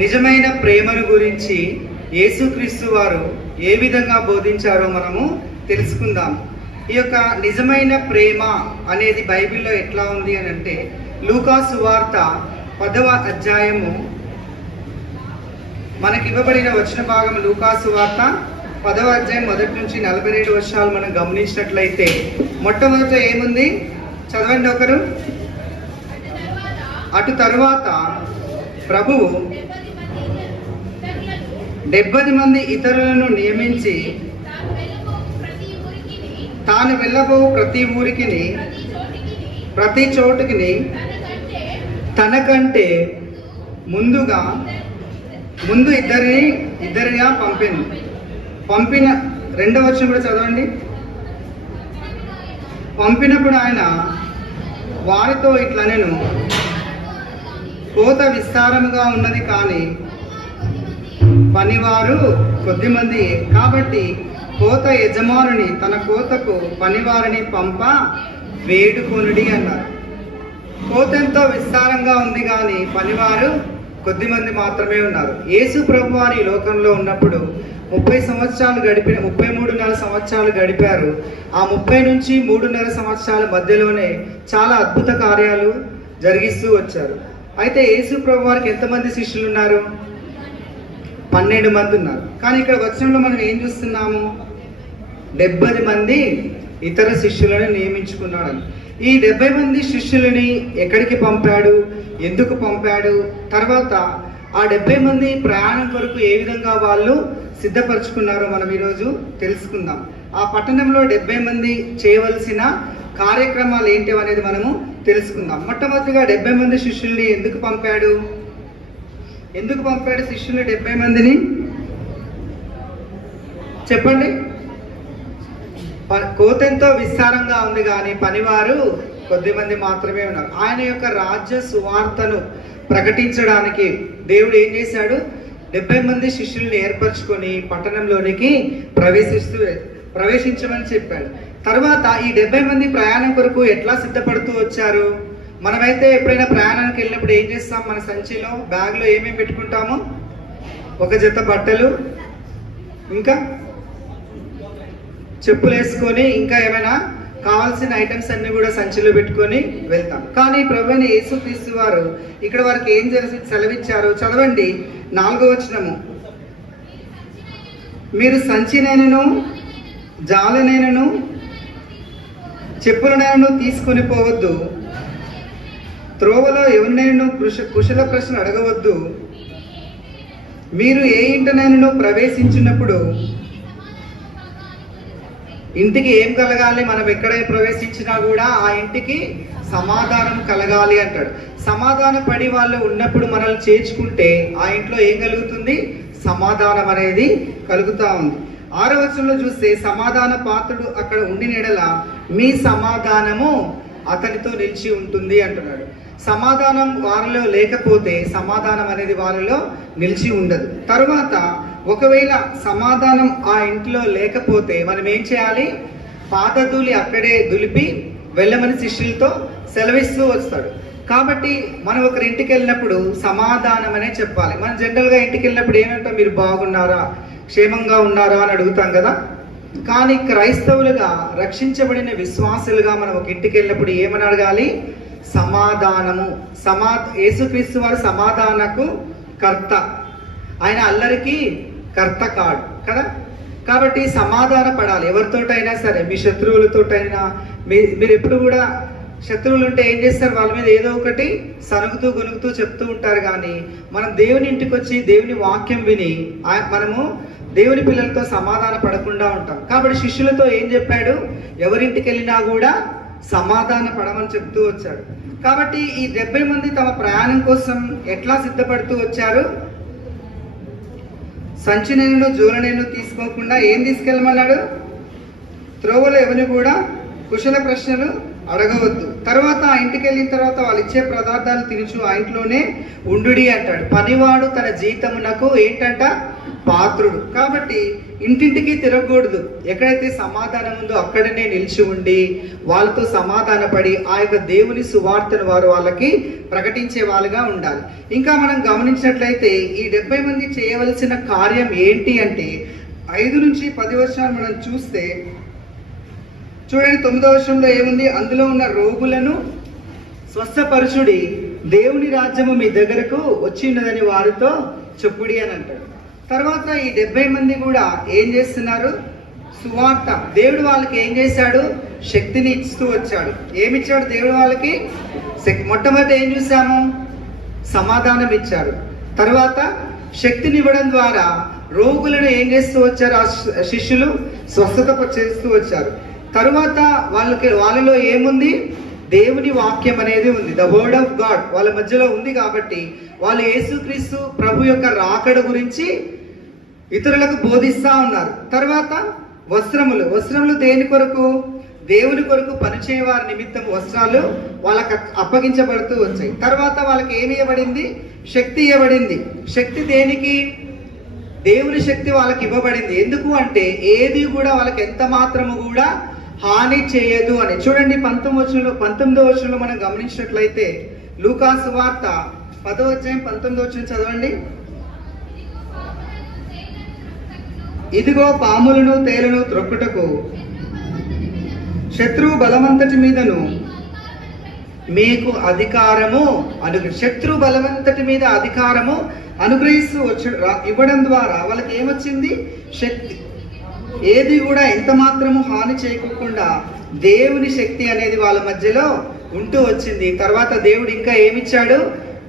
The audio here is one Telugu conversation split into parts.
నిజమైన ప్రేమను గురించి యేసుక్రీస్తు వారు ఏ విధంగా బోధించారో మనము తెలుసుకుందాం. ఈ యొక్క నిజమైన ప్రేమ అనేది బైబిల్లో ఎట్లా ఉంది అని అంటే, లూకా సువార్త 10వ అధ్యాయము మనకి ఇవ్వబడిన వచన భాగం లూకా సువార్త 10వ అధ్యాయం 1 నుంచి 42 వర్షాలు మనం గమనించినట్లయితే, మొట్టమొదట ఏముంది చదవండి ఒకరు. అటు తరువాత ప్రభువు 70 మంది ఇతరులను నియమించి తాను వెళ్ళబోవు ప్రతి ఊరికిని ప్రతి చోటుకిని తనకంటే ముందు ఇద్దరిగా పంపిన రెండవ వచనం కూడా చదవండి. పంపినప్పుడు ఆయన వారితో ఇట్లనెను, కోత విస్తారముగా ఉన్నది కానీ పనివారు కొద్దిమంది, కాబట్టి కోత యజమానుని తన కోతకు పనివారిని పంప వేడుకొనుడి అన్నారు. కోత ఎంతో విస్తారంగా ఉంది కానీ పనివారు కొద్దిమంది మాత్రమే ఉన్నారు. యేసు ప్రభు వారు ఈ లోకంలో ఉన్నప్పుడు 33.5 సంవత్సరాలు గడిపారు. ఆ 30 నుంచి 3.5 సంవత్సరాల మధ్యలోనే చాలా అద్భుత కార్యాలు జరిగిస్తూ వచ్చారు. అయితే యేసు ప్రభు వారికి ఎంతమంది శిష్యులు ఉన్నారు? 12 మంది ఉన్నారు. కానీ ఇక్కడ వచనంలో మనం ఏం చూస్తున్నాము? 70 మంది ఇతర శిష్యులను నియమించుకున్నాడు. ఈ 70 మంది శిష్యులని ఎక్కడికి పంపాడు, ఎందుకు పంపాడు, తర్వాత ఆ 70 మంది ప్రయాణం కొరకు ఏ విధంగా వాళ్ళు సిద్ధపరచుకున్నారో మనం ఈరోజు తెలుసుకుందాం. ఆ పట్టణంలో 70 మంది చేయవలసిన కార్యక్రమాలు ఏంటి అనేది మనము తెలుసుకుందాం. మొట్టమొదటిగా 70 మంది శిష్యుల్ని ఎందుకు పంపాడు శిష్యులు 70 మందిని? చెప్పండి. కోత ఎంతో విస్తారంగా ఉంది కానీ పనివారు కొద్దిమంది మాత్రమే ఉన్నారు. ఆయన యొక్క రాజ్య సువార్తను ప్రకటించడానికి దేవుడు ఏం చేశాడు? 70 మంది శిష్యుల్ని ఏర్పరచుకొని పట్టణంలోనికి ప్రవేశించమని చెప్పాడు. తర్వాత ఈ 70 మంది ప్రయాణం కొరకు ఎట్లా సిద్ధపడుతూ వచ్చారు? మనమైతే ఎప్పుడైనా ప్రయాణానికి వెళ్ళినప్పుడు ఏం చేస్తాం? మన సంచిలో బ్యాగ్లో ఏమేమి పెట్టుకుంటాము? ఒక జత బట్టలు, ఇంకా చెప్పులు వేసుకొని, ఇంకా ఏమైనా కావాల్సిన ఐటమ్స్ అన్ని కూడా సంచిలో పెట్టుకొని వెళ్తాం. కానీ ప్రభువైన యేసుక్రీస్తు వారు ఇక్కడ వారికి ఏం సెలవిచ్చారు? చదవండి 4వ వచనము. మీరు సంచినైనను జాలనైనను చెప్పులనైనను తీసుకొని పోవద్దు, త్రోవలో ఎవరినైనా కుశల ప్రశ్న అడగవద్దు, మీరు ఏ ఇంటనైనా ప్రవేశించినప్పుడు ఇంటికి ఏం కలగాలి? మనం ఎక్కడ ప్రవేశించినా కూడా ఆ ఇంటికి సమాధానం కలగాలి అంటాడు. సమాధాన పడి వాళ్ళు ఉన్నప్పుడు మనల్ని చేర్చుకుంటే ఆ ఇంట్లో ఏం కలుగుతుంది? సమాధానం అనేది కలుగుతూ ఉంది. 6వ వచనంలో చూస్తే, సమాధాన పాత్రుడు అక్కడ ఉండిన యెడల మీ సమాధానము అతనితో నిలిచి ఉంటుంది అంటున్నాడు. సమాధానం వారిలో లేకపోతే సమాధానం అనేది వారిలో నిలిచి ఉండదు. తరువాత ఒకవేళ సమాధానం ఆ ఇంట్లో లేకపోతే మనం ఏం చేయాలి? పాదధూళి అక్కడే దులిపి వెళ్ళమని శిష్యులతో సెలవిస్తూ వస్తాడు. కాబట్టి మనం ఒకరి ఇంటికి వెళ్ళినప్పుడు సమాధానం అనే చెప్పాలి. మనం జనరల్గా ఇంటికి వెళ్ళినప్పుడు ఏమంటాం? మీరు బాగున్నారా, క్షేమంగా ఉన్నారా అని అడుగుతాం కదా. కానీ క్రైస్తవులుగా రక్షించబడిన విశ్వాసులుగా మనం ఒక ఇంటికి వెళ్ళినప్పుడు ఏమని అడగాలి? సమాధానము. యేసుక్రీస్తు వారు సమాధానకు కర్త, ఆయన అల్లరికి కర్త కాడు కదా. కాబట్టి సమాధాన పడాలి ఎవరితోటైనా సరే. మీ శత్రువులతోటైనా మీరు ఎప్పుడు కూడా శత్రువులు ఉంటే ఏం చేస్తారు? వాళ్ళ మీద ఏదో ఒకటి సనుగుతూ గొనుగుతూ చెప్తూ ఉంటారు. కానీ మనం దేవుని ఇంటికి వచ్చి దేవుని వాక్యం విని మనము దేవుని పిల్లలతో సమాధాన పడకుండా ఉంటాం. కాబట్టి శిష్యులతో ఏం చెప్పాడు? ఎవరింటికి వెళ్ళినా కూడా సమాధాన పడమని చెప్తూ వచ్చాడు. కాబట్టి ఈ 70 మంది తమ ప్రయాణం కోసం ఎట్లా సిద్ధపడుతూ వచ్చారు? సంచినైనను జోలనైనను తీసుకోకుండా ఏం తీసుకెళ్ళమన్నాడు? త్రోవలో ఎవరిని కూడా కుశల ప్రశ్నలు అడగవద్దు. తర్వాత ఆ ఇంటికి వెళ్ళిన తర్వాత వాళ్ళు ఇచ్చే పదార్థాలు తినుచు ఆ ఇంట్లోనే ఉండుడి అంటాడు. పనివాడు తన జీతమునకు ఏంటంట? పాత్రుడు. కాబట్టి ఇంటింటికి తిరగకూడదు. ఎక్కడైతే సమాధానం ఉందో అక్కడనే నిలిచి ఉండి వాళ్ళతో సమాధానపడి ఆ యొక్క దేవుని సువార్తను వారు వాళ్ళకి ప్రకటించే వాళ్ళుగా ఉండాలి. ఇంకా మనం గమనించినట్లయితే ఈ 70 మంది చేయవలసిన కార్యం ఏంటి అంటే 5 నుంచి 10 వర్షాలు మనం చూస్తే చూడండి, 9వ వచనంలో ఏముంది? అందులో ఉన్న రోగులను స్వస్థపరచుడి, దేవుని రాజ్యము మీ దగ్గరకు వచ్చిన్నదని వారితో చెప్పుడి అని అంటాడు. తర్వాత ఈ 70 మంది కూడా ఏం చేస్తున్నారు? సువార్త. దేవుడు వాళ్ళకి ఏం చేశాడు? శక్తిని ఇస్తూ వచ్చాడు. ఏమిచ్చాడు దేవుడు వాళ్ళకి? మొట్టమొదటి ఏం చూసాము? సమాధానం ఇచ్చాడు. తర్వాత శక్తిని ఇవ్వడం ద్వారా రోగులను ఏం చేస్తూ వచ్చారు? ఆ శిష్యులు స్వస్థత చేస్తూ వచ్చారు. తరువాత వాళ్ళలో ఏముంది? దేవుని వాక్యం అనేది ఉంది. ద వర్డ్ ఆఫ్ గాడ్ వాళ్ళ మధ్యలో ఉంది. కాబట్టి వాళ్ళు యేసుక్రీస్తు ప్రభు యొక్క రాకడ గురించి ఇతరులకు బోధిస్తూ ఉన్నారు. తర్వాత వస్త్రములు దేని కొరకు? దేవుని కొరకు పనిచేయ వారి నిమిత్తం వస్త్రాలు వాళ్ళకి అప్పగించబడుతూ వచ్చాయి. తర్వాత వాళ్ళకి ఏమి ఇవ్వబడింది? శక్తి ఇవ్వబడింది. శక్తి దేనికి? దేవుని శక్తి వాళ్ళకి ఇవ్వబడింది. ఎందుకు అంటే ఏది కూడా వాళ్ళకి ఎంత మాత్రము కూడా హాని చేయదు అని. చూడండి 19వ వచనంలో మనం గమనించినట్లయితే లూకా సువార్త 10వ అధ్యాయం 19వ వచనం చదవండి. ఇదిగో పాములను తేలును త్రొక్కుటకు శత్రువు బలమంతటి మీదను మీకు అధికారము శత్రు బలమంతటి మీద అధికారము అనుగ్రహిస్తూ ఇవ్వడం ద్వారా వాళ్ళకి ఏమొచ్చింది? శక్తి. ఏది కూడా ఎంత మాత్రము హాని చేయకుండా దేవుని శక్తి అనేది వాళ్ళ మధ్యలో ఉంటూ వచ్చింది. తర్వాత దేవుడు ఇంకా ఏమిచ్చాడు?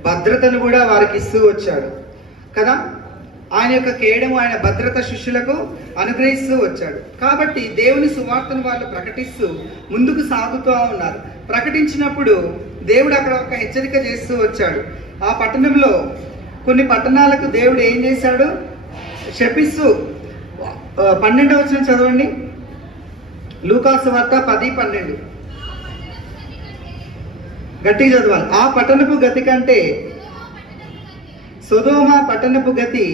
భద్రతను కూడా వారికి ఇస్తూ వచ్చాడు కదా. ఆయన యొక్క కేడము, ఆయన భద్రత శిష్యులకు అనుగ్రహిస్తూ వచ్చాడు. కాబట్టి దేవుని సువార్తను వాళ్ళు ప్రకటిస్తూ ముందుకు సాగుతూ ఉన్నారు. ప్రకటించినప్పుడు దేవుడు అక్కడ ఒక హెచ్చరిక చేస్తూ వచ్చాడు. ఆ పట్టణంలో కొన్ని పట్టణాలకు దేవుడు ఏం చేశాడు? శపిస్తూ 12వ వచనం చదవండి. లూకా సువార్త 10:12 గట్టిగా చదవాలి. ఆ పట్టణపు గతి కంటే సొదొమ పట్టణపు గతి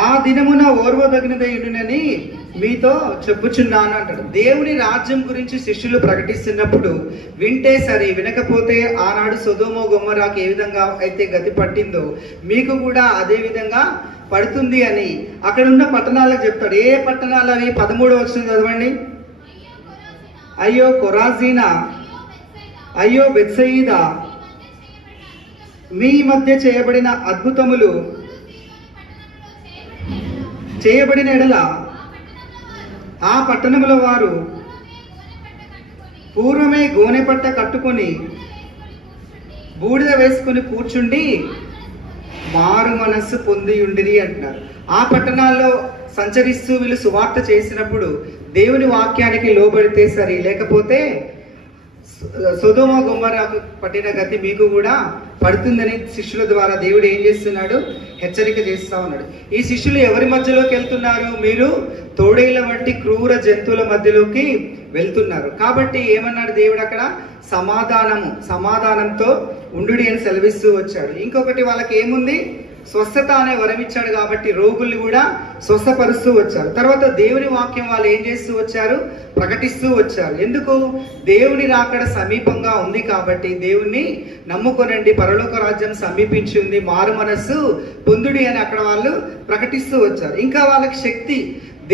ఆ దినమున ఓర్వదగినదయునని మీతో చెప్పుచున్నాను అంటాడు. దేవుని రాజ్యం గురించి శిష్యులు ప్రకటిస్తున్నప్పుడు వింటే సరే, వినకపోతే ఆనాడు సొదొమ గొమొర్రాకు ఏ విధంగా అయితే గతి పట్టిందో మీకు కూడా అదే విధంగా పడుతుంది అని అక్కడ ఉన్న పట్టణాలకు చెప్తాడు. ఏ పట్టణాలు అవి? 13వ వచనం చదవండి. అయ్యో కొరాజీనా, అయ్యో బెత్సయిదా, మీ మధ్య చేయబడిన అద్భుతములు చేయబడిన ఎడల ఆ పట్టణముల వారు పూర్వమే గోనెపట్ట కట్టుకొని బూడిద వేసుకుని కూర్చుండి మారు మనస్సు పొంది ఉండిరి అంటున్నారు. ఆ పట్టణాల్లో సంచరిస్తూ వీళ్ళు సువార్త చేసినప్పుడు దేవుని వాక్యానికి లోబడితే సరి, లేకపోతే సొదొమ గొమొర్రాకు పట్టిన గతి మీకు కూడా పడుతుందని శిష్యుల ద్వారా దేవుడు ఏం చేస్తున్నాడు? హెచ్చరిక చేస్తా ఉన్నాడు. ఈ శిష్యులు ఎవరి మధ్యలోకి వెళ్తున్నారు? మీరు తోడేళ్ల వంటి క్రూర జంతువుల మధ్యలోకి వెళ్తున్నారు. కాబట్టి ఏమన్నాడు దేవుడు అక్కడ? సమాధానంతో ఉండుడి అని సెలవిస్తూ వచ్చాడు. ఇంకొకటి వాళ్ళకి ఏముంది? స్వస్థత అనే వరం ఇచ్చాడు. కాబట్టి రోగుల్ని కూడా స్వస్థపరుస్తూ వచ్చారు. తర్వాత దేవుని వాక్యం వాళ్ళు ఏం చేస్తూ వచ్చారు? ప్రకటిస్తూ వచ్చారు. ఎందుకు? దేవుని రాకడ సమీపంగా ఉంది కాబట్టి దేవుణ్ణి నమ్ముకొనండి, పరలోక రాజ్యం సమీపించి ఉంది, మారు మనస్సు పొందుడి అని అక్కడ వాళ్ళు ప్రకటిస్తూ వచ్చారు. ఇంకా వాళ్ళకి శక్తి,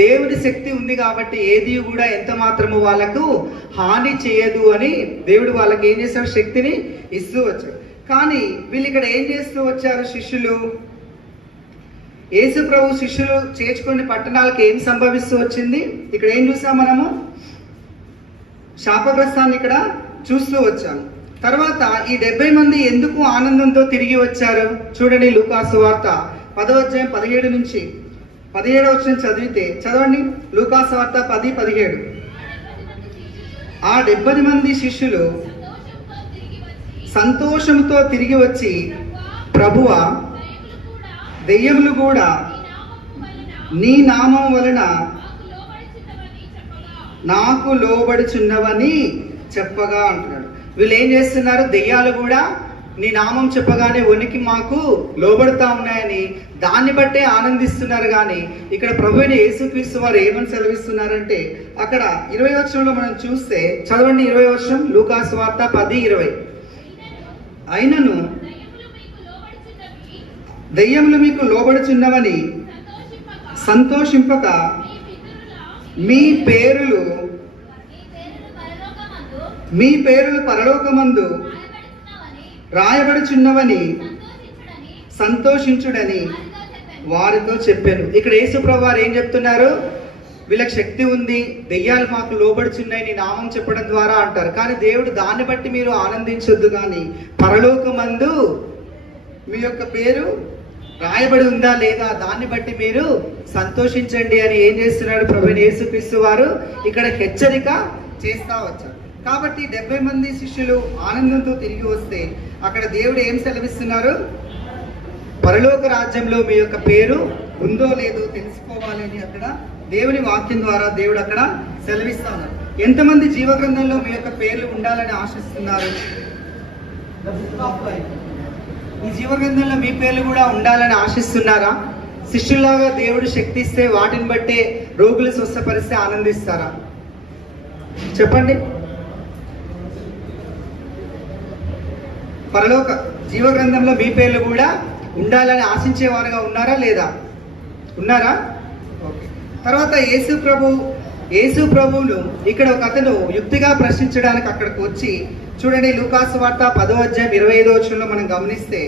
దేవుని శక్తి ఉంది కాబట్టి ఏది కూడా ఎంత మాత్రము వాళ్ళకు హాని చేయదు అని దేవుడు వాళ్ళకి ఏం చేశాడు? శక్తిని ఇస్తూ వచ్చాడు. కానీ వీళ్ళు ఇక్కడ ఏం చేస్తూ వచ్చారు? శిష్యులు యేసు ప్రభు శిష్యులు చేర్చుకుని పట్టణాలకు ఏం సంభవిస్తూ వచ్చింది? ఇక్కడ ఏం చూసాం మనము? శాపగ్రస్తాన్ని ఇక్కడ చూస్తూ వచ్చాము. తర్వాత ఈ 70 మంది ఎందుకు ఆనందంతో తిరిగి వచ్చారు? చూడండి లూకా సువార్త 10వ అధ్యాయం 17 నుంచి 17వ వచనం చదవండి. లూకా సువార్త 10:17. ఆ 70 మంది శిష్యులు సంతోషంతో తిరిగి వచ్చి, ప్రభువా, దెయ్యములు కూడా నీ నామం వలన నాకు లోబడుచున్నవని చెప్పగా అంటున్నాడు. వీళ్ళు ఏం చేస్తున్నారు? దెయ్యాలు కూడా నీ నామం చెప్పగానే వణికి మాకు లోబడుతా ఉన్నాయని దాన్ని బట్టే ఆనందిస్తున్నారు. కానీ ఇక్కడ ప్రభు అయిన యేసుక్రీస్తు వారు ఏమని సెలవిస్తున్నారంటే, అక్కడ 20 వచనంలో మనం చూస్తే, చదవండి 20 వచనం, లూకాసు వార్త 10:20. అయినను దెయ్యములు మీకు లోబడుచున్నవని సంతోషింపక మీ పేరులు పరలోకమందు రాయబడుచున్నవని సంతోషించుడని వారితో చెప్పాను. ఇక్కడ యేసుప్రభు వారు ఏం చెప్తున్నారు? వీళ్ళకి శక్తి ఉంది, దెయ్యాలు మాకు లోబడుచున్నాయి నీ నామం చెప్పడం ద్వారా అంటారు. కానీ దేవుడు దాన్ని బట్టి మీరు ఆనందించొద్దు, కానీ పరలోకమందు మీ యొక్క పేరు రాయబడి ఉందా లేదా దాన్ని బట్టి మీరు సంతోషించండి అని ఏం చేస్తున్నాడు ప్రభువైన యేసుక్రీస్తు వారు ఇక్కడ హెచ్చరిక చేస్తా వచ్చారు. కాబట్టి 70 మంది శిష్యులు ఆనందంతో తిరిగి వస్తే అక్కడ దేవుడు ఏం సెలవిస్తున్నారు? పరలోక రాజ్యంలో మీ యొక్క పేరు ఉందో లేదో తెలుసుకోవాలని అక్కడ దేవుని వాక్యం ద్వారా దేవుడు అక్కడ సెలవిస్తా ఉన్నారు. ఎంతమంది జీవగ్రంథంలో మీ యొక్క పేర్లు ఉండాలని ఆశిస్తున్నారు? ఈ జీవగ్రంథంలో మీ పేర్లు కూడా ఉండాలని ఆశిస్తున్నారా? శిష్యులాగా దేవుడు శక్తి ఇస్తే వాటిని బట్టే రోగులు స్వస్థపరిస్తే ఆనందిస్తారా? చెప్పండి. పరలోక జీవగ్రంథంలో మీ పేర్లు కూడా ఉండాలని ఆశించేవారుగా ఉన్నారా లేదా? ఉన్నారా? ఓకే. తర్వాత యేసు ప్రభువును ఇక్కడ ఒక అతను యుక్తిగా ప్రశ్నించడానికి అక్కడికి వచ్చి, చూడండి లూకాసు వార్త 10వ అధ్యాయం 25వ వచనంలో మనం గమనిస్తే,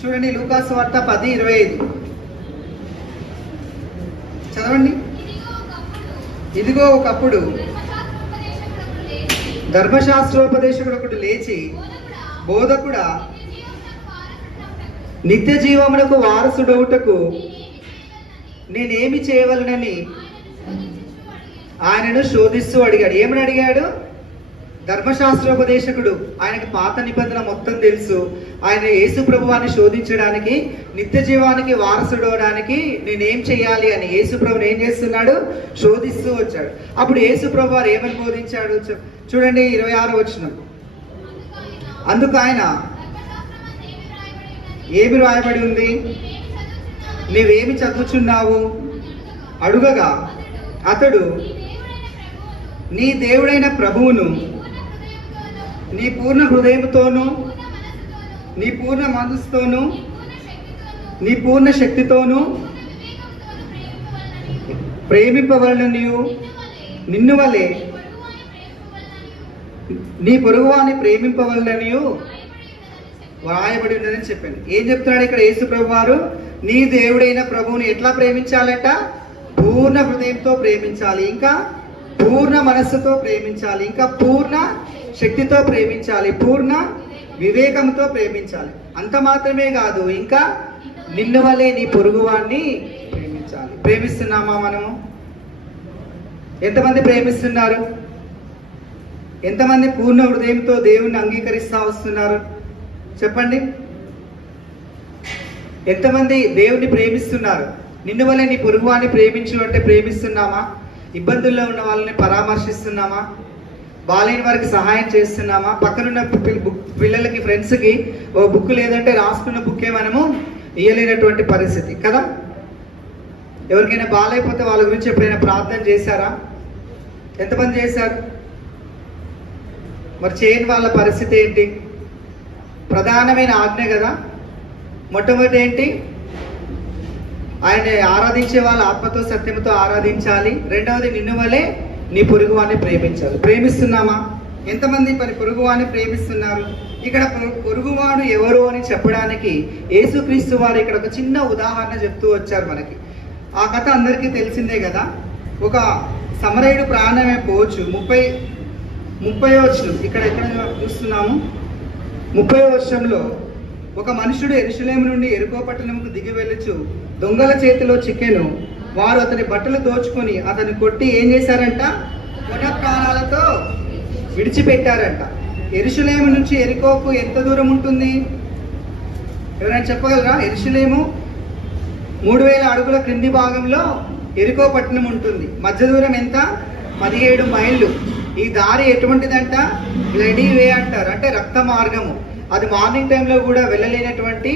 చూడండి లూకాసు వార్త 10:25 చదవండి. ఇదిగో ఒకప్పుడు ధర్మశాస్త్రోపదేశకుడు ఒకడు లేచి, బోధకుడా నిత్య జీవమునకు వారసుడవుటకు నేనేమి చేయవలనని ఆయనను శోధిస్తూ అడిగాడు. ఏమని అడిగాడు? ధర్మశాస్త్రోపదేశకుడు, ఆయనకి పాత నిబంధన మొత్తం తెలుసు. ఆయన యేసు ప్రభువాన్ని శోధించడానికి, నిత్య జీవానికి వారసుడు అవడానికి నేనేం చేయాలి అని యేసు ప్రభుని ఏం చేస్తున్నాడు? శోధిస్తూ వచ్చాడు. అప్పుడు యేసు ప్రభు వారు ఏమని బోధించాడు? చూడండి 26వ వచనం. అందుకు ఆయన, ఏమి రాయబడి ఉంది? నీవేమి చదువుచున్నావు అడుగగా అతడు, నీ దేవుడైన ప్రభువును నీ పూర్ణ హృదయంతోనూ, నీ పూర్ణ మనసుతోనూ, నీ పూర్ణ శక్తితోనూ ప్రేమింపవలననియు, నిన్ను వలె నీ పొరుగువాని ప్రేమింపవలననియు వ్రాయబడి ఉన్నదని చెప్పాను. ఏం చెప్తున్నాడు ఇక్కడ యేసు ప్రభు వారు? నీ దేవుడైన ప్రభువుని ఎట్లా ప్రేమించాలట? పూర్ణ హృదయంతో ప్రేమించాలి, ఇంకా పూర్ణ మనస్సుతో ప్రేమించాలి, ఇంకా పూర్ణ శక్తితో ప్రేమించాలి, పూర్ణ వివేకంతో ప్రేమించాలి. అంత మాత్రమే కాదు, ఇంకా నిన్ను వలె నీ పొరుగువాన్ని ప్రేమించాలి. ప్రేమిస్తున్నామా మనము? ఎంతమంది ప్రేమిస్తున్నారు? ఎంతమంది పూర్ణ హృదయంతో దేవుణ్ణి అంగీకరిస్తా వస్తున్నారు? చెప్పండి. ఎంతమంది దేవుణ్ణి ప్రేమిస్తున్నారు? నిన్ను వలె నీ పొరుగువాన్ని ప్రేమించు అంటే ప్రేమిస్తున్నామా? ఇబ్బందుల్లో ఉన్న వాళ్ళని పరామర్శిస్తున్నామా? బాలేని వారికి సహాయం చేస్తున్నామా? పక్కనున్న పిల్లలకి, ఫ్రెండ్స్కి ఓ బుక్ లేదంటే రాసుకున్న బుక్కే మనము ఇయ్యలేనటువంటి పరిస్థితి కదా. ఎవరికైనా బాగాలేకపోతే వాళ్ళ గురించి ఎప్పుడైనా ప్రార్థన చేశారా? ఎంతమంది చేశారు? మరి చేయని వాళ్ళ పరిస్థితి ఏంటి? ప్రధానమైన ఆజ్ఞ కదా. మొట్టమొదటి ఏంటి? ఆయన ఆరాధించే వాళ్ళు ఆత్మతో సత్యంతో ఆరాధించాలి. రెండవది, నిన్ను వలె నీ పొరుగువాన్ని ప్రేమించాలి. ప్రేమిస్తున్నామా? ఎంతమంది మరి పొరుగువాన్ని ప్రేమిస్తున్నారు? ఇక్కడ పొరుగువాడు ఎవరు అని చెప్పడానికి యేసుక్రీస్తు వారు ఇక్కడ ఒక చిన్న ఉదాహరణ చెప్తూ వచ్చారు మనకి. ఆ కథ అందరికీ తెలిసిందే కదా. ఒక సమరయుడు ప్రాణమే పోవచ్చు. 30వ వచనం ఇక్కడ ఎక్కడ చూస్తున్నాము. 30వ వచనంలో, ఒక మనుషుడు యెరూషలేము నుండి యెరికో పట్టణముకు దిగి వెళ్ళుచు దొంగల చేతిలో చిక్కెను. వారు అతని బట్టలు దోచుకొని అతన్ని కొట్టి ఏం చేశారంట? కొన ప్రాణాలతో విడిచిపెట్టారంట. యెరూషలేము నుంచి యెరికోకు ఎంత దూరం ఉంటుంది? ఎవరైనా చెప్పగలరా? యెరూషలేము 3000 అడుగుల క్రింది భాగంలో యెరికో పట్టణం ఉంటుంది. మధ్య దూరం ఎంత? 17 మైళ్ళు. ఈ దారి ఎటువంటిదంట? బ్లడీ వే అంటారు, అంటే రక్త మార్గము. అది మార్నింగ్ టైంలో కూడా వెళ్ళలేనటువంటి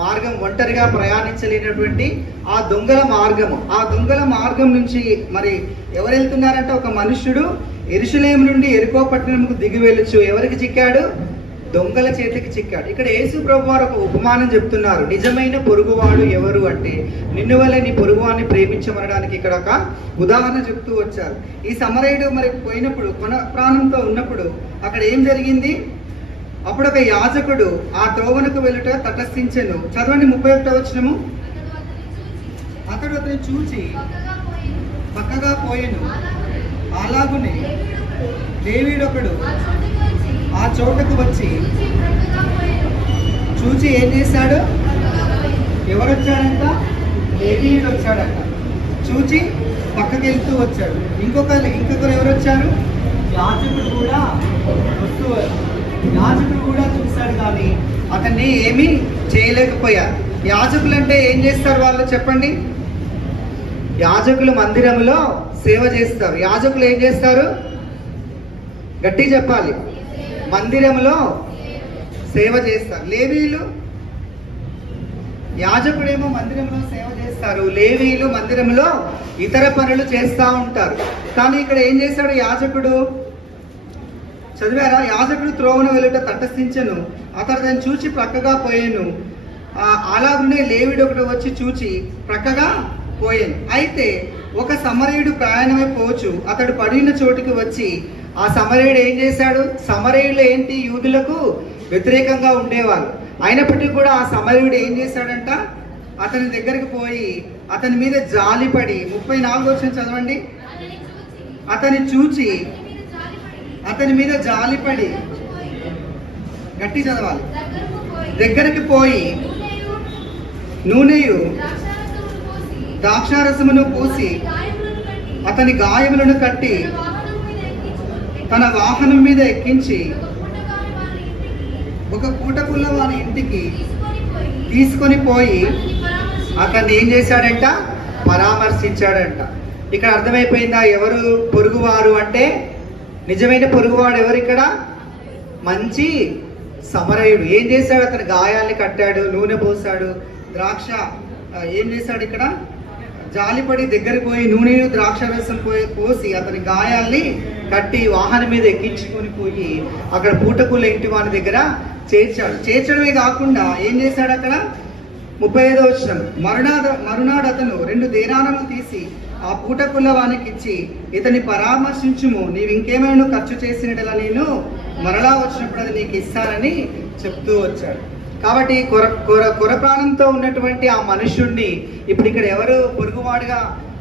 మార్గం, ఒంటరిగా ప్రయాణించలేనటువంటి ఆ దొంగల మార్గము. ఆ దొంగల మార్గం నుంచి మరి ఎవరు వెళ్తున్నారంటే, ఒక మనుష్యుడు యెరూషలేము నుండి యెరికో పట్టణంకు దిగి వెళ్ళొచ్చు. ఎవరికి చిక్కాడు? దొంగల చేతికి చిక్కాడు. ఇక్కడ యేసు ప్రభు వారు ఒక ఉపమానం చెప్తున్నారు. నిజమైన పొరుగువాడు ఎవరు అంటే, నిన్ను వల్లే నీ పొరుగువాన్ని ప్రేమించమనడానికి ఇక్కడ ఒక ఉదాహరణ చెప్తూ వచ్చారు. ఈ సమరయుడు మరి పోయినప్పుడు, కొన ప్రాణంతో ఉన్నప్పుడు అక్కడ ఏం జరిగింది? అప్పుడు ఒక యాజకుడు ఆ త్రోవనకు వెళ్ళుట తటస్థించెను. చదవండి 31వ వచనము. అతడు అతన్ని చూచి పక్కగా పోయెను. అలాగునే లేవీయుడొకడు ఆ చోటకు వచ్చి చూచి ఏం చేశాడు? ఎవరు వచ్చాడంట? లేవీయుడు వచ్చాడంట. చూచి పక్కకి వెళ్తూ వచ్చాడు. ఇంకొకరు ఎవరు వచ్చారు? యాజకుడు కూడా యాజకుడు కూడా చూశాడు, కానీ అతన్ని ఏమీ చేయలేకపోయారు. యాజకులు అంటే ఏం చేస్తారు వాళ్ళు చెప్పండి? యాజకులు మందిరంలో సేవ చేస్తారు. యాజకులు ఏం చేస్తారు? గట్టి చెప్పాలి. మందిరంలో సేవ చేస్తారు. లేవీయులు, యాజకుడేమో మందిరంలో సేవ చేస్తారు, లేవీయులు మందిరంలో ఇతర పనులు చేస్తూ ఉంటారు. కానీ ఇక్కడ ఏం చేశాడు యాజకుడు? చదివారా? యాజకుడు త్రోవను వెళ్ళుట తటస్థించెను. అతడు దాన్ని చూచి ప్రక్కగా పోయాను. అలాగనే లేవీయుడు ఒకటి వచ్చి చూచి ప్రక్కగా పోయాను. అయితే ఒక సమరయుడు ప్రయాణమే పోవచ్చు. అతడు పడిన చోటుకి వచ్చి ఆ సమరయుడు ఏం చేశాడు? సమరయులు ఏంటి? యూదులకు వ్యతిరేకంగా ఉండేవాళ్ళు. అయినప్పటికీ కూడా ఆ సమరయుడు ఏం చేశాడంట? అతని దగ్గరికి పోయి అతని మీద జాలిపడి, 34వ వచనం చదవండి. అతని చూచి అతని మీద జాలిపడి, గట్టి చదవాలి, దగ్గరికి పోయి నూనెయు ద్రాక్షారసమును పూసి అతని గాయములను కట్టి తన వాహనం మీద ఎక్కించి ఒక పూటకుల్ల వాని ఇంటికి తీసుకొని పోయి అతన్ని ఏం చేశాడంట? పరామర్శించాడంట. ఇక్కడ అర్థమైపోయిందా ఎవరు పొరుగువారు అంటే? నిజమైన పొరుగువాడు ఎవరు ఇక్కడ? మంచి సమరయుడు. ఏం చేశాడు? అతని గాయాల్ని కట్టాడు, నూనె పోసాడు, ద్రాక్ష ఏం చేశాడు? ఇక్కడ జాలిపడి దగ్గరికి పోయి నూనె ద్రాక్ష రసం పోసి అతని గాయాల్ని కట్టి వాహనం మీద ఎక్కించుకొని పోయి అక్కడ పూటకుల ఇంటి వాని దగ్గర చేర్చాడు. చేర్చడమే కాకుండా ఏం చేశాడు? అక్కడ 35వ వచనం. మరునాడు అతను 2 దేనారములు తీసి ఆ పూటకుల వానికి ఇచ్చి, ఇతని పరామర్శించుము, నీవు ఇంకేమైనా ఖర్చు చేసినట్లా నేను మరలా వచ్చినప్పుడు అది నీకు ఇస్తానని చెప్తూ వచ్చాడు. కాబట్టి కొర ప్రాణంతో ఉన్నటువంటి ఆ మనుష్యుడిని ఇప్పుడు ఇక్కడ ఎవరు పొరుగువాడుగా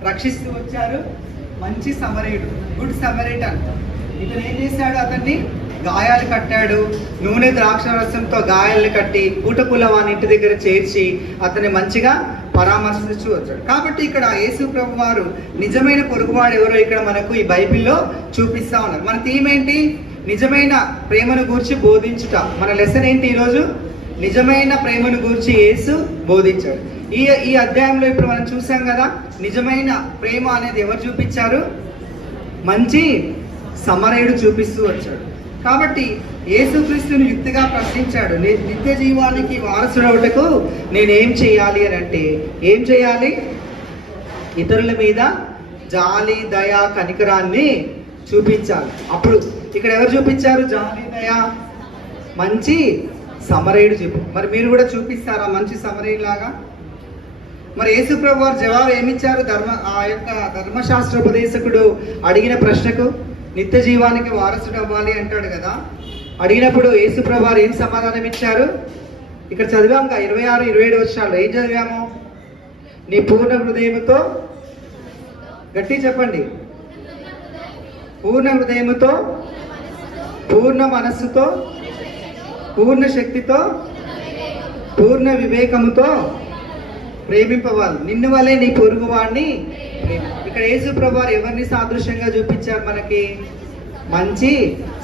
రక్షిస్తూ వచ్చారు? మంచి సమరయుడు, గుడ్ సమరైటన్. ఇతను ఏం చేశాడు? అతన్ని గాయాలు కట్టాడు, నూనె ద్రాక్ష రసంతో గాయాలను కట్టి పూటకుల వాని ఇంటి దగ్గర చేర్చి అతన్ని మంచిగా పరామర్శిస్తూ వచ్చాడు. కాబట్టి ఇక్కడ యేసు ప్రభు వారు నిజమైన పొరుగువాడు ఎవరో ఇక్కడ మనకు ఈ బైబిల్లో చూపిస్తా ఉన్నారు. మన థీమ్ ఏంటి? నిజమైన ప్రేమను గూర్చి బోధించుట. మన లెసన్ ఏంటి ఈరోజు? నిజమైన ప్రేమను గూర్చి యేసు బోధించాడు. ఈ అధ్యాయంలో ఇప్పుడు మనం చూసాం కదా, నిజమైన ప్రేమ అనేది ఎవరు చూపించారు? మంచి సమరయుడు చూపిస్తూ వచ్చాడు. కాబట్టి యేసుక్రీస్తుని యుక్తిగా ప్రశ్నించాడు, నిత్య జీవానికి వారసుడవుటకు నేనేం చేయాలి అని అంటే, ఏం చేయాలి? ఇతరుల మీద జాలి, దయ, కనికరాన్ని చూపించాలి. అప్పుడు ఇక్కడ ఎవరు చూపించారు జాలి, దయ? మంచి సమరయుడు చూపి. మరి మీరు కూడా చూపిస్తారా మంచి సమరయులాగా? మరి యేసు ప్రభు వారు జవాబు ఏమిచ్చారు? ఆ యొక్క ధర్మశాస్త్రోపదేశకుడు అడిగిన ప్రశ్నకు, నిత్య జీవానికి వారసుడు అవ్వాలి అంటాడు కదా, అడిగినప్పుడు యేసు ప్రభు వారు ఏం సమాధానం ఇచ్చారు? ఇక్కడ చదివాము 26, 27 వచనాల్లో ఏం చదివాము? నీ పూర్ణ హృదయముతో, గట్టి చెప్పండి, పూర్ణ హృదయముతో, పూర్ణ మనస్సుతో, పూర్ణ శక్తితో, పూర్ణ వివేకముతో ప్రేమింపవాలి, నిన్ను వలె నీ పొరుగువాడిని. ఇక్కడ యేసు ప్రభు వారు ఎవరిని సాదృశ్యంగా చూపించారు? మనకి మంచి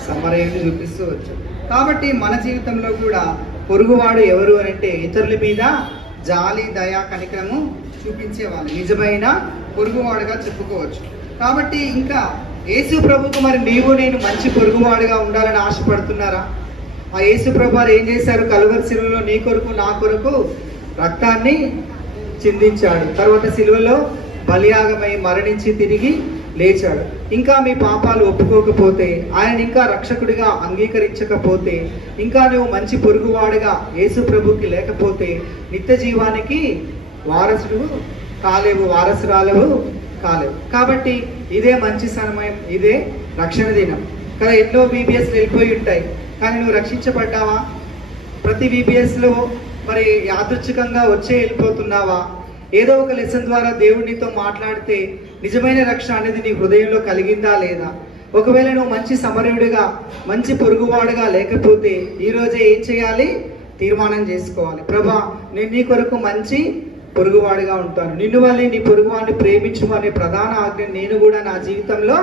సమరయుడిని చూపిస్తూ వచ్చారు. కాబట్టి మన జీవితంలో కూడా పొరుగువాడు ఎవరు అంటే, ఇతరుల మీద జాలి, దయ, కనికరము చూపించేవాళ్ళు నిజమైన పొరుగువాడుగా చెప్పుకోవచ్చు. కాబట్టి ఇంకా యేసు ప్రభుకు మరి నీవు నేను మంచి పొరుగువాడిగా ఉండాలని ఆశపడుతున్నారా? ఆ యేసు ప్రభు వారు ఏం చేశారు? కలువరి శిలువలో నీ కొరకు నా కొరకు రక్తాన్ని చిందించాడు. తర్వాత శిలువలో బలియాగమై మరణించి తిరిగి లేచాడు. ఇంకా మీ పాపాలు ఒప్పుకోకపోతే, ఆయన ఇంకా రక్షకుడిగా అంగీకరించకపోతే, ఇంకా నువ్వు మంచి పొరుగువాడిగా యేసు ప్రభుకి లేకపోతే నిత్య జీవానికి వారసుడు కాలేవు, వారసురాలవు కాలేవు. కాబట్టి ఇదే మంచి సమయం, ఇదే రక్షణ దినం కదా. ఎన్నో బీబీఎస్లు వెళ్ళిపోయి ఉంటాయి, కానీ నువ్వు రక్షించబడ్డావా? ప్రతి బీబీఎస్లో మరి యాదృచ్ఛికంగా వచ్చే వెళ్ళిపోతున్నావా? ఏదో ఒక లెసన్ ద్వారా దేవుడితో మాట్లాడితే నిజమైన రక్షణ అనేది నీ హృదయంలో కలిగిందా లేదా? ఒకవేళ నువ్వు మంచి సమరయుడిగా మంచి పొరుగువాడుగా లేకపోతే ఈరోజే ఏం చేయాలి? తీర్మానం చేసుకోవాలి. ప్రభా, నేను నీ కొరకు మంచి పొరుగువాడిగా ఉంటాను, నిన్ను వల్లే నీ పొరుగువాడిని ప్రేమించు అనే ప్రధాన ఆజ్ఞ నేను కూడా నా జీవితంలో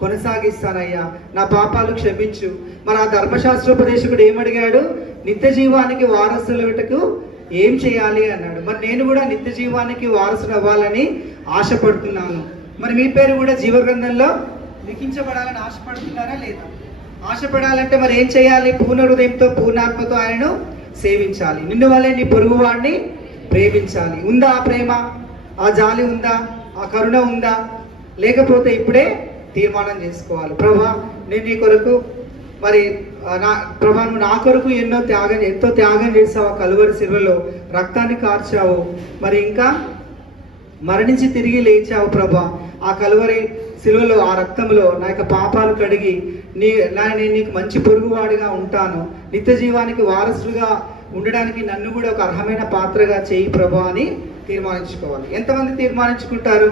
కొనసాగిస్తానయ్యా, నా పాపాలు క్షమించు. మరి ఆ ధర్మశాస్త్రోపదేశకుడు ఏమడిగాడు? నిత్య జీవానికి వారసులకు ఏం చేయాలి అన్నాడు. మరి నేను కూడా నిత్య జీవానికి వారసుడు అవ్వాలని ఆశపడుతున్నాను. మరి మీ పేరు కూడా జీవగ్రంథంలో లిఖించబడాలని ఆశపడుతున్నారా లేదా? ఆశపడాలంటే మరి ఏం చేయాలి? పూర్ణ హృదయంతో పూర్ణాత్మతో ఆయనను సేవించాలి. నిన్ను వల్లే నీ పొరుగువాడిని ప్రేమించాలి. ఉందా ఆ ప్రేమ, ఆ జాలి ఉందా, ఆ కరుణ ఉందా? లేకపోతే ఇప్పుడే తీర్మానం చేసుకోవాలి. ప్రభా, నేను నీ కొరకు మరి ప్రభా నువ్వు నా కొరకు ఎంతో త్యాగం చేసావు. ఆ కలువరి శిలువలో రక్తాన్ని కార్చావు, మరి ఇంకా మరణించి తిరిగి లేచావు. ప్రభా, ఆ కలువరి శిలువలో ఆ రక్తంలో నా యొక్క పాపాలు కడిగి నేను నీకు మంచి పొరుగువాడిగా ఉంటాను, నిత్య జీవానికి వారసుడుగా ఉండడానికి నన్ను కూడా ఒక అర్హమైన పాత్రగా చేయి ప్రభా అని తీర్మానించుకోవాలి. ఎంతమంది తీర్మానించుకుంటారు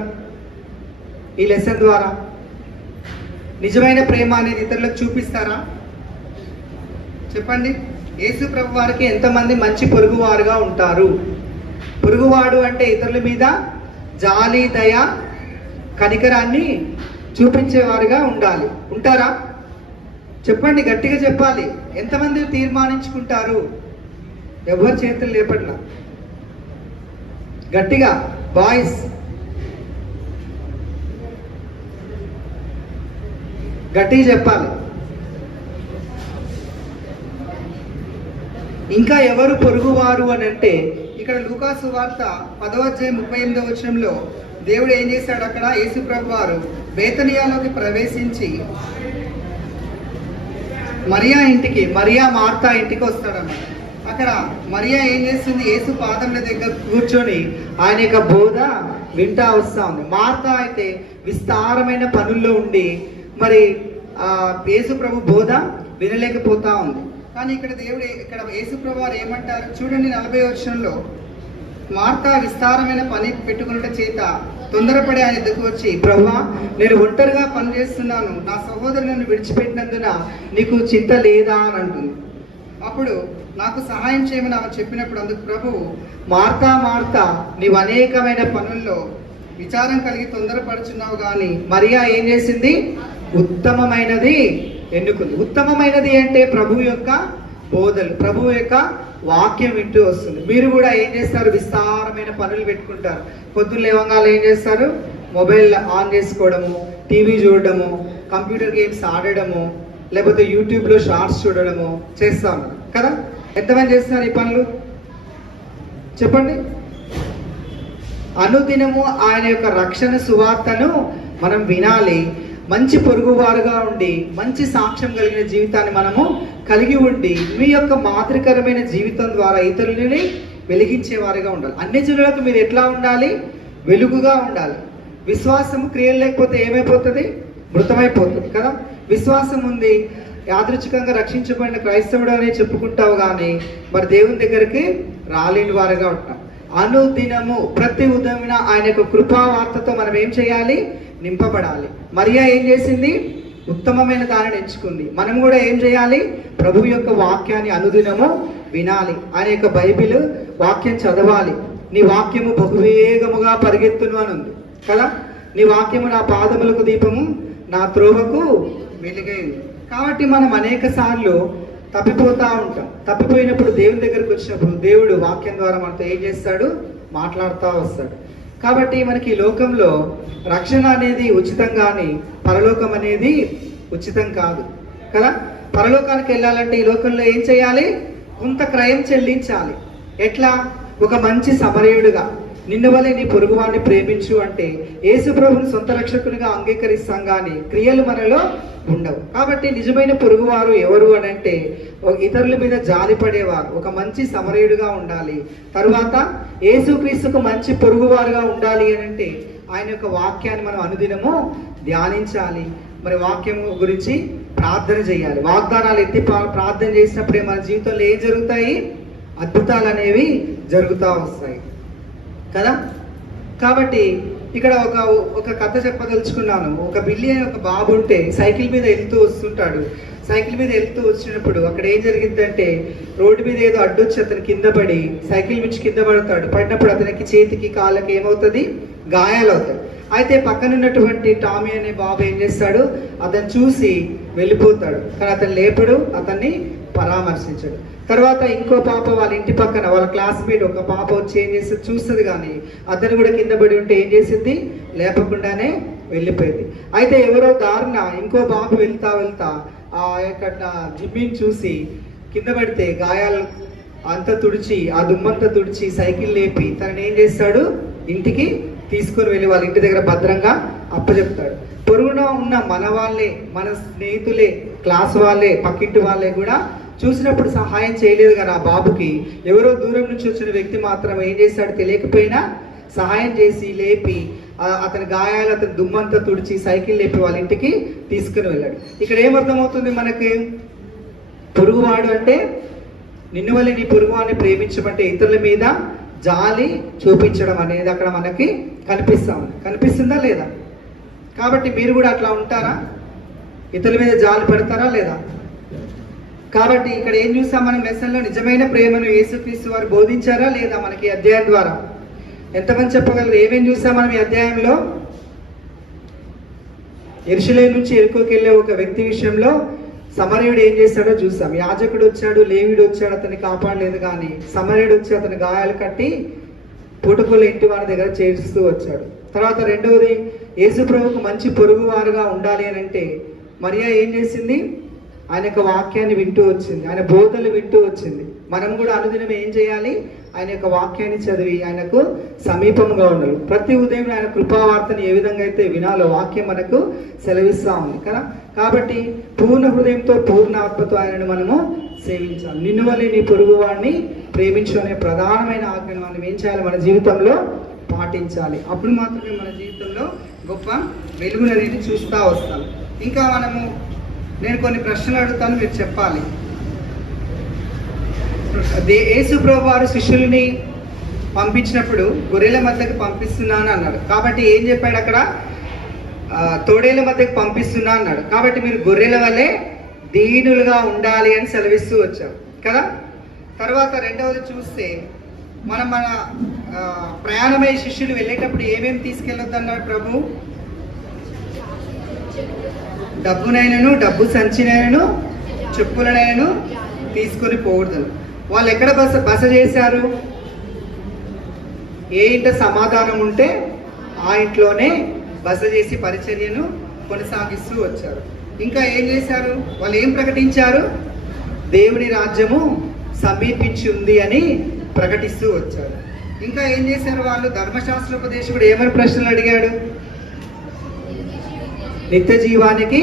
ఈ లెసన్ ద్వారా? నిజమైన ప్రేమ అనేది ఇతరులకు చూపిస్తారా? చెప్పండి. యేసు ప్రభు వారికి ఎంతమంది మంచి పొరుగువారుగా ఉంటారు? పొరుగువాడు అంటే ఇతరుల మీద జాలి, దయ, కనికరాన్ని చూపించేవారుగా ఉండాలి. ఉంటారా? చెప్పండి, గట్టిగా చెప్పాలి. ఎంతమంది తీర్మానించుకుంటారు? ఎవరు చేతులు లేపట్లా, గట్టిగా బాయ్స్ గట్టిగా చెప్పాలి. ఇంకా ఎవరు పొరుగువారు అని అంటే ఇక్కడ లూకాసు వార్త 10వ అధ్యాయం 38వ వచనంలో దేవుడు ఏం చేశాడు? అక్కడ యేసు ప్రభు వారు బేతనియాలోకి ప్రవేశించి మరియా ఇంటికి, మరియా మార్తా ఇంటికి వస్తాడన్నమాట. అక్కడ మరియా ఏం చేస్తుంది? యేసు పాదముల దగ్గర కూర్చొని ఆయన యొక్క బోధ వింటా వస్తా ఉంది. మార్తా అయితే విస్తారమైన పనుల్లో ఉండి మరి యేసు ప్రభు బోధ వినలేకపోతా ఉంది. కానీ ఇక్కడ యేసు ప్రభు వారు ఏమంటారు చూడండి, 40వ వచనంలో మార్తా విస్తారమైన పని పెట్టుకున్నట చేత తొందరపడి ఆయన ఎదుకు వచ్చి, ప్రభువా, నేను ఒంటరిగా పని చేస్తున్నాను, నా సహోదరులను విడిచిపెట్టినందున నీకు చింత లేదా అని అంటుంది. అప్పుడు నాకు సహాయం చేయమని ఆమె చెప్పినప్పుడు అందుకు ప్రభువు, మార్తా మార్తా, నీవు అనేకమైన పనుల్లో విచారం కలిగి తొందరపడుచున్నావు, కానీ మరియా ఏం చేసింది? ఉత్తమమైనది ఎన్నుకుంది. ఉత్తమమైనది అంటే ప్రభువు యొక్క బోధలు, ప్రభువు యొక్క వాక్యం వింటూ వస్తుంది. మీరు కూడా ఏం చేస్తారు? విస్తారమైన పనులు పెట్టుకుంటారు. పొద్దున్న లేవగానే ఏం చేస్తారు? మొబైల్ ఆన్ చేసుకోవడము, టీవీ చూడడము, కంప్యూటర్ గేమ్స్ ఆడడము, లేకపోతే యూట్యూబ్లో షార్ట్స్ చూడడము చేస్తూ ఉన్నారు కదా. ఎంతమంది చేస్తున్నారు ఈ పనులు? చెప్పండి. అనుదినము ఆయన యొక్క రక్షణ సువార్తను మనం వినాలి. మంచి పొరుగువారుగా ఉండి మంచి సాక్ష్యం కలిగిన జీవితాన్ని మనము కలిగి ఉండి మీ యొక్క మాదిరికరమైన జీవితం ద్వారా ఇతరులని వెలిగించేవారుగా ఉండాలి. అన్ని జనులకు మీరు ఎట్లా ఉండాలి? వెలుగుగా ఉండాలి. విశ్వాసం క్రియలు లేకపోతే ఏమైపోతుంది? మృతమైపోతుంది కదా. విశ్వాసం ఉంది, యాదృచ్ఛికంగా రక్షించబడిన క్రైస్తవుడు అనే చెప్పుకుంటావు, కానీ మరి దేవుని దగ్గరికి రాలేని వారుగా ఉంటాం. అనుదినము ప్రతి ఉదయమున ఆయన యొక్క కృపావార్తతో మనం ఏం చేయాలి? నింపబడాలి. మరియా ఏం చేసింది? ఉత్తమమైన దానిని ఎంచుకుంది. మనం కూడా ఏం చేయాలి? ప్రభు యొక్క వాక్యాన్ని అనుదినము వినాలి. ఆయన యొక్క బైబిల్ వాక్యం చదవాలి. నీ వాక్యము బహువేగముగా పరిగెత్తును అని ఉంది కదా. నీ వాక్యము నా పాదములకు దీపము, నా త్రోవకు వెలుగైంది. కాబట్టి మనం అనేక సార్లు తప్పిపోతూ ఉంటాం. తప్పిపోయినప్పుడు దేవుని దగ్గరకు వచ్చినప్పుడు దేవుడు వాక్యం ద్వారా మనతో ఏం చేస్తాడు? మాట్లాడుతూ వస్తాడు. కాబట్టి మనకి ఈ లోకంలో రక్షణ అనేది ఉచితం కానీ పరలోకం అనేది ఉచితం కాదు కదా. పరలోకానికి వెళ్ళాలంటే ఈ లోకంలో ఏం చేయాలి? కొంత క్రయం చెల్లించాలి. ఎట్లా? ఒక మంచి సమరయుడుగా, నిన్ను వలె నీ పొరుగువాడిని ప్రేమించు అంటే యేసు ప్రభువుని సొంత రక్షకునిగా అంగీకరిస్తాం కానీ క్రియలు మనలో ఉండవు. కాబట్టి నిజమైన పొరుగువారు ఎవరు అని అంటే ఇతరుల మీద జాలి పడేవారు, ఒక మంచి సమరయుడుగా ఉండాలి. తరువాత యేసుక్రీస్తుకు మంచి పొరుగువారుగా ఉండాలి అని అంటే ఆయన యొక్క వాక్యాన్ని మనం అనుదినము ధ్యానించాలి. మరి వాక్యం గురించి ప్రార్థన చేయాలి. వాగ్దానాలు ఎత్తి ప్రార్థన చేసినప్పుడే మన జీవితంలో ఏం జరుగుతాయి? అద్భుతాలు అనేవి జరుగుతూ వస్తాయి కదా. కాబట్టి ఇక్కడ ఒక కథ చెప్పదలుచుకున్నాను. ఒక బిల్లి అనే ఒక బాబు ఉంటే సైకిల్ మీద వెళ్తూ వస్తుంటాడు. సైకిల్ మీద వెళ్తూ వచ్చినప్పుడు అక్కడ ఏం జరిగిందంటే రోడ్డు మీద ఏదో అడ్డొచ్చి అతను కింద పడి సైకిల్ నుంచి కింద పడతాడు. పడినప్పుడు అతనికి చేతికి కాళ్ళకి ఏమవుతుంది? గాయాలు అవుతాయి. అయితే పక్కన ఉన్నటువంటి టామీ అనే బాబు ఏం చేస్తాడు? అతను చూసి వెళ్ళిపోతాడు, కానీ అతను లేపడు, అతన్ని పరామర్శించడు. తర్వాత ఇంకో పాప వాళ్ళ ఇంటి పక్కన వాళ్ళ క్లాస్మేట్ ఒక పాప వచ్చి ఏం చేస్తుంది? చూస్తుంది, కానీ అతను కూడా కింద పడి ఉంటే ఏం చేసింది? లేపకుండానే వెళ్ళిపోయింది. అయితే ఎవరో దారుణ ఇంకో బాబు వెళ్తా ఆ యొక్క జిమ్మిని చూసి కింద పడితే గాయాలు అంతా తుడిచి, ఆ దుమ్మంతా తుడిచి సైకిల్ లేపి తనని ఏం చేస్తాడు? ఇంటికి తీసుకొని వెళ్ళి వాళ్ళ ఇంటి దగ్గర భద్రంగా అప్పచెప్తాడు. పొరుగున ఉన్న మన వాళ్ళే, మన స్నేహితులే, క్లాస్ వాళ్ళే, పక్కింటి వాళ్ళే కూడా చూసినప్పుడు సహాయం చేయలేదు. కానీ ఆ బాబుకి ఎవరో దూరం నుంచి వచ్చిన వ్యక్తి మాత్రం ఏం చేశాడు? తెలియకపోయినా సహాయం చేసి లేపి అతని గాయాలు, అతని దుమ్మంతా తుడిచి సైకిల్ లేపి వాళ్ళ ఇంటికి తీసుకుని వెళ్ళాడు. ఇక్కడ ఏమర్థమవుతుంది మనకి? పొరుగువాడు అంటే నిన్ను వల్ల నీ పొరుగువాడిని ప్రేమించమంటే ఇతరుల మీద జాలి చూపించడం అనేది అక్కడ మనకి కనిపిస్తుందా లేదా? కాబట్టి మీరు కూడా అట్లా ఉంటారా? ఇతరుల మీద జాలి పడతారా లేదా? కాబట్టి ఇక్కడ ఏం చూసాం మనం లెసన్లో? నిజమైన ప్రేమను యేసుక్రీస్తు వారు బోధించారా లేదా మనకి అధ్యాయం ద్వారా? ఎంతమంది చెప్పగలరు? ఏమేం చూసాం మనం ఈ అధ్యాయంలో? యెరూషలేము నుంచి యెరికోకి వెళ్ళే ఒక వ్యక్తి విషయంలో సమరయుడు ఏం చేశాడో చూసాం. యాజకుడు వచ్చాడు, లేవీయుడు వచ్చాడు, అతన్ని కాపాడలేదు. కానీ సమరయుడు వచ్చి అతని గాయాలు కట్టి పూటపూల ఇంటి వారి దగ్గర చేరుస్తూ వచ్చాడు. తర్వాత రెండవది, యేసు ప్రభువుకు మంచి పొరుగువారుగా ఉండాలి అని అంటే మరియా ఏం చేసింది? ఆయన యొక్క వాక్యాన్ని వింటూ వచ్చింది, ఆయన బోధలు వింటూ వచ్చింది. మనం కూడా అనుదినం ఏం చేయాలి? ఆయన యొక్క వాక్యాన్ని చదివి ఆయనకు సమీపంగా ఉండాలి. ప్రతి ఉదయం ఆయన కృపావార్తని ఏ విధంగా అయితే వినాలో వాక్యం మనకు సెలవిస్తూ ఉంది కదా. కాబట్టి పూర్ణ హృదయంతో, పూర్ణ ఆత్మతో ఆయనను మనము సేవించాలి. నిన్ను వలె నీ పొరుగువాడిని ప్రేమించు అనే ప్రధానమైన ఆజ్ఞను మనం ఏం చేయాలి? మన జీవితంలో పాటించాలి. అప్పుడు మాత్రమే మన జీవితంలో గొప్ప వెలుగులు అనేది చూస్తూ వస్తాం. ఇంకా నేను కొన్ని ప్రశ్నలు అడుగుతాను, మీరు చెప్పాలి. యేసు ప్రభు వారు శిష్యుల్ని పంపించినప్పుడు గొర్రెల మధ్యకి పంపిస్తున్నాను అన్నాడు. కాబట్టి ఏం చెప్పాడు అక్కడ? తోడేళ్ళ మధ్యకి పంపిస్తున్నా అన్నాడు. కాబట్టి మీరు గొర్రెల వల్లే దీనులుగా ఉండాలి అని సెలవిస్తూ వచ్చారు కదా. తర్వాత రెండవది చూస్తే మన ప్రయాణమయ్యే శిష్యులు వెళ్ళేటప్పుడు ఏమేమి తీసుకెళ్ళొద్దు అన్నాడు ప్రభు? డబ్బునైనను, డబ్బు సంచినైనను, చెప్పులనైనను తీసుకొని పోకూడదు. వాళ్ళు ఎక్కడ బస చేశారు? ఏ ఇంట సమాధానం ఉంటే ఆ ఇంట్లోనే బస చేసి పరిచర్యను కొనసాగిస్తూ వచ్చారు. ఇంకా ఏం చేశారు? వాళ్ళు ఏం ప్రకటించారు? దేవుని రాజ్యము సమీపించి ఉంది అని ప్రకటిస్తూ వచ్చారు. ఇంకా ఏం చేశారు వాళ్ళు? ధర్మశాస్త్రోపదేశకుడు ఏమని ప్రశ్నలు అడిగాడు? నిత్య జీవానికి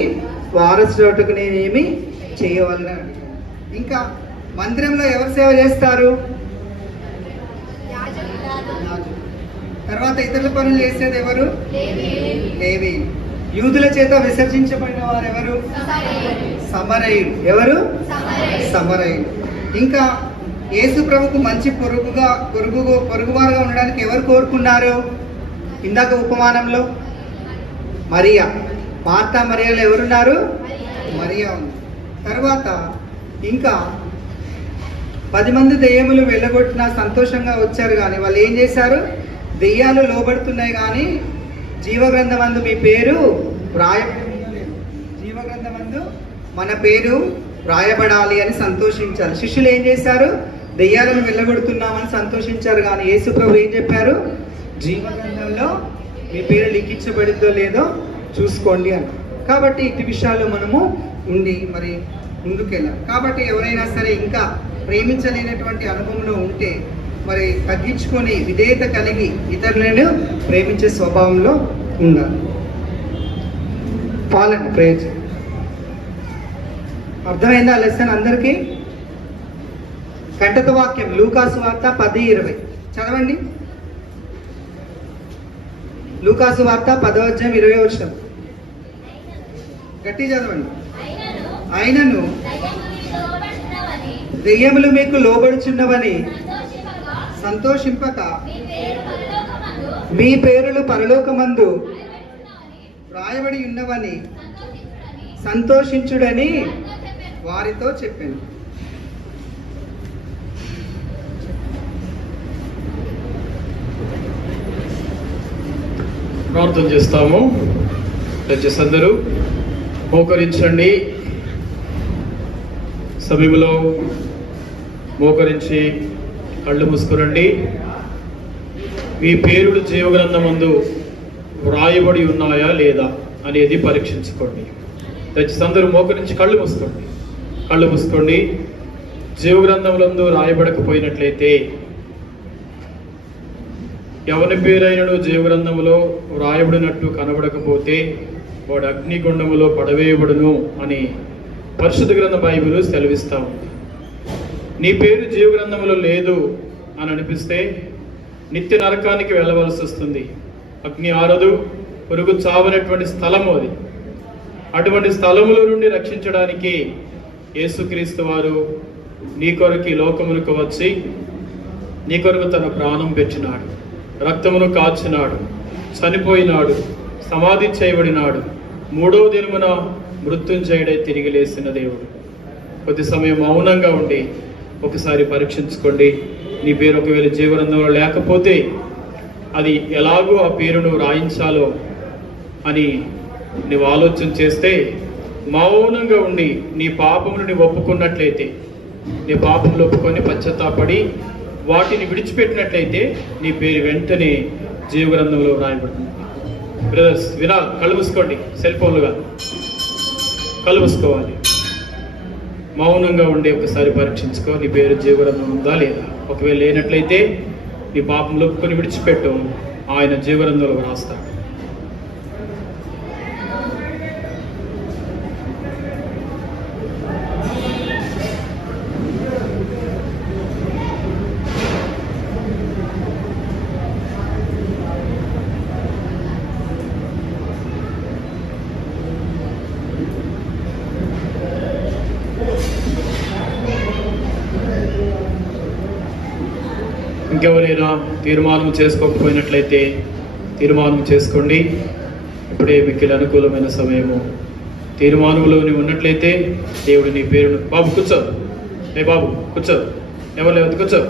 వారసుటకు నేనేమి చేయవలన అడిగాడు. ఇంకా మందిరంలో ఎవరు సేవ చేస్తారు? తర్వాత ఇతరుల పనులు చేసేది ఎవరు? లేవీయులు. యూదుల చేత విసర్జించబడిన వారు ఎవరు? సమరయులు. ఎవరు? సమరయులు. ఇంకా యేసు ప్రభుకు మంచి పొరుగువారుగా ఉండడానికి ఎవరు కోరుకున్నారు? ఇందాక ఉపమానంలో మరియా, మార్తా మరియాలు ఎవరున్నారు? మరియా ఉంది. తర్వాత ఇంకా 10 మంది దెయ్యములు వెళ్ళగొట్టిన సంతోషంగా వచ్చారు. కానీ వాళ్ళు ఏం చేశారు? దెయ్యాలు లోబడుతున్నాయి కానీ జీవగ్రంథమందు మీ పేరు జీవగ్రంథమందు మన పేరు వ్రాయబడాలి అని సంతోషించారు. శిష్యులు ఏం చేశారు? దెయ్యాలను వెళ్ళగొడుతున్నామని సంతోషించారు. కానీ యేసు ప్రభు ఏం చెప్పారు? జీవగ్రంథంలో మీ పేరు లిఖించబడిందో లేదో చూసుకోండి అని. కాబట్టి ఇటు విషయాల్లో మనము ఉండి మరి ముందుకెళ్ళాలి. కాబట్టి ఎవరైనా సరే ఇంకా ప్రేమించలేనటువంటి అనుభవంలో ఉంటే మరి తగ్గించుకొని విధేయత కలిగి ఇతరులను ప్రేమించే స్వభావంలో ఉండాలి. పాలన ప్రేజ్. అర్థమైందా లెసన్ అందరికీ? కంటత వాక్యం లూకాసు వార్త 10:20 చదవండి. లూకాసు వార్త 10:20 గట్టి చదవండి. ఆయనను దెయ్యములు మీకు లోబడుచున్నవని సంతోషింపక మీ పేరులు పరలోకమందు రాయబడి ఉన్నవని సంతోషించుడని వారితో చెప్పాను. ప్రార్థన చేస్తాము. దయచేసి అందరూ మోకరించండి. సమయంలో మోకరించి కళ్ళు మూసుకురండి. మీ పేరులు జీవగ్రంథమందు వ్రాయబడి ఉన్నాయా లేదా అనేది పరీక్షించుకోండి. దయచేసి అందరూ మోకరించి కళ్ళు మూసుకోండి. జీవగ్రంథములందు రాయబడకపోయినట్లయితే, ఎవరి పేరైనను జీవగ్రంథములో వ్రాయబడినట్టు కనబడకపోతే వాడు అగ్నిగుండములో పడవేయబడును అని పరిశుద్ధ గ్రంథ బైబిల్ సెలవిస్తా ఉంది. నీ పేరు జీవగ్రంథములో లేదు అని అనిపిస్తే నిత్య నరకానికి వెళ్ళవలసి వస్తుంది. అగ్ని ఆరదు, పురుగు చావనటువంటి స్థలము అది. అటువంటి స్థలముల నుండి రక్షించడానికి యేసుక్రీస్తు వారు నీ కొరకు లోకమునకు వచ్చి నీ కొరకు తన ప్రాణం పెట్టినాడు, రక్తమును కాచినాడు, చనిపోయినాడు, సమాధి చేయబడినాడు, 3వ దినమున మృత్యుంజయుడై తిరిగి లేచిన దేవుడు. కొద్ది సమయం మౌనంగా ఉండి ఒకసారి పరీక్షించుకోండి. నీ పేరు ఒకవేళ జీవగ్రంథంలో లేకపోతే అది ఎలాగో ఆ పేరును రాయించాలో అని నువ్వు ఆలోచన చేస్తే, మౌనంగా ఉండి నీ పాపమును నువ్వు ఒప్పుకున్నట్లయితే, నీ పాపములు ఒప్పుకొని పశ్చాత్తాపడి వాటిని విడిచిపెట్టినట్లయితే నీ పేరు వెంటనే జీవగ్రంథంలో రాయబడుతుంది. బ్రదర్స్ వినాలి, కళ్ళు మూసుకోండి. సెల్ ఫోన్లుగా కళ్ళు మూసుకోవాలి. మౌనంగా ఉండి ఒకసారి పరీక్షించుకో, నీ పేరు జీవగ్రంథం ఉందా లేదా. ఒకవేళ లేనట్లయితే నీ పాపం ఒప్పుకొని విడిచిపెట్టు, ఆయన జీవగ్రంథంలో రాస్తాడు. ఇంకెవరైనా తీర్మానం చేసుకోకపోయినట్లయితే తీర్మానం చేసుకోండి. ఇప్పుడే మీకు అనుకూలమైన సమయము. తీర్మానంలో నువ్వు ఉన్నట్లయితే దేవుడు నీ పేరును, బాబు కూర్చో, బాబు కూర్చో, ఎవరు లేదు కూర్చో.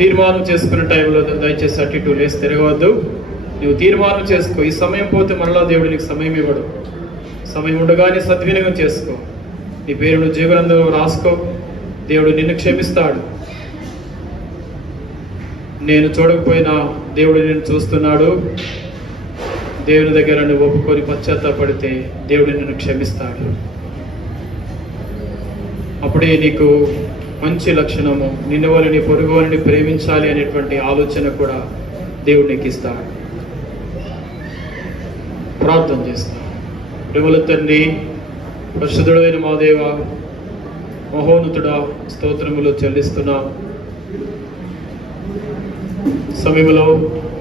తీర్మానం చేసుకునే టైంలో దయచేసి అటు ఇటు లేసి తిరగవద్దు. నువ్వు తీర్మానం చేసుకో. ఈ సమయం పోతే మరలా దేవుడు నీకు సమయం ఇవ్వడు. సమయం ఉండగానే సద్వినియోగం చేసుకో. నీ పేరును జీవగ్రంథంలో రాసుకో. దేవుడు నిన్ను క్షమిస్తాడు. నేను చూడకపోయినా దేవుడు నిన్ను చూస్తున్నాడు. దేవుని దగ్గర నువ్వు ఒప్పుకొని పశ్చాత్తాపడితే దేవుడు నిన్ను క్షమిస్తాడు. అప్పుడే నీకు మంచి లక్షణము, నిన్ను వాళ్ళని పొరుగు వారిని ప్రేమించాలి అనేటువంటి ఆలోచన కూడా దేవుడు నీకు ఇస్తాడు. ప్రార్థన చేస్తాను. ప్రేమల తండ్రి, పరిశుద్ధుడైన మా దేవ, మహోన్నతుడా, స్తోత్రములు చెల్లిస్తున్నా. సమయంలో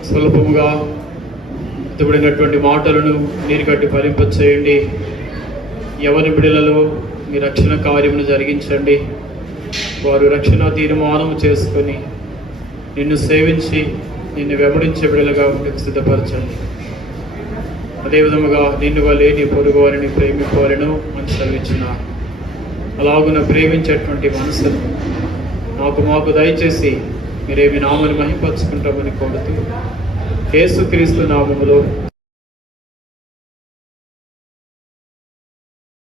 స్వల్పముగా ఎత్తబడినటువంటి మాటలను నీరు కట్టి ఫలింపచేయండి. ఎవరి బిడలలో మీ రక్షణ కార్యమును జరిగించండి. వారు రక్షణ తీర్మానం చేసుకొని నిన్ను సేవించి నిన్ను వెంబడించే బిడలుగా సిద్ధపరచండి. అదేవిధముగా నిన్ను వలె నీ పొరుగు వారిని ప్రేమికోవాలను అని సెలవిచ్చిన అలాగున ప్రేమించేటువంటి మనసును మాకు దయచేసి మీరేమి నామని మహింపరచుకుంటామని కోరుతూ యేసుక్రీస్తు నామములో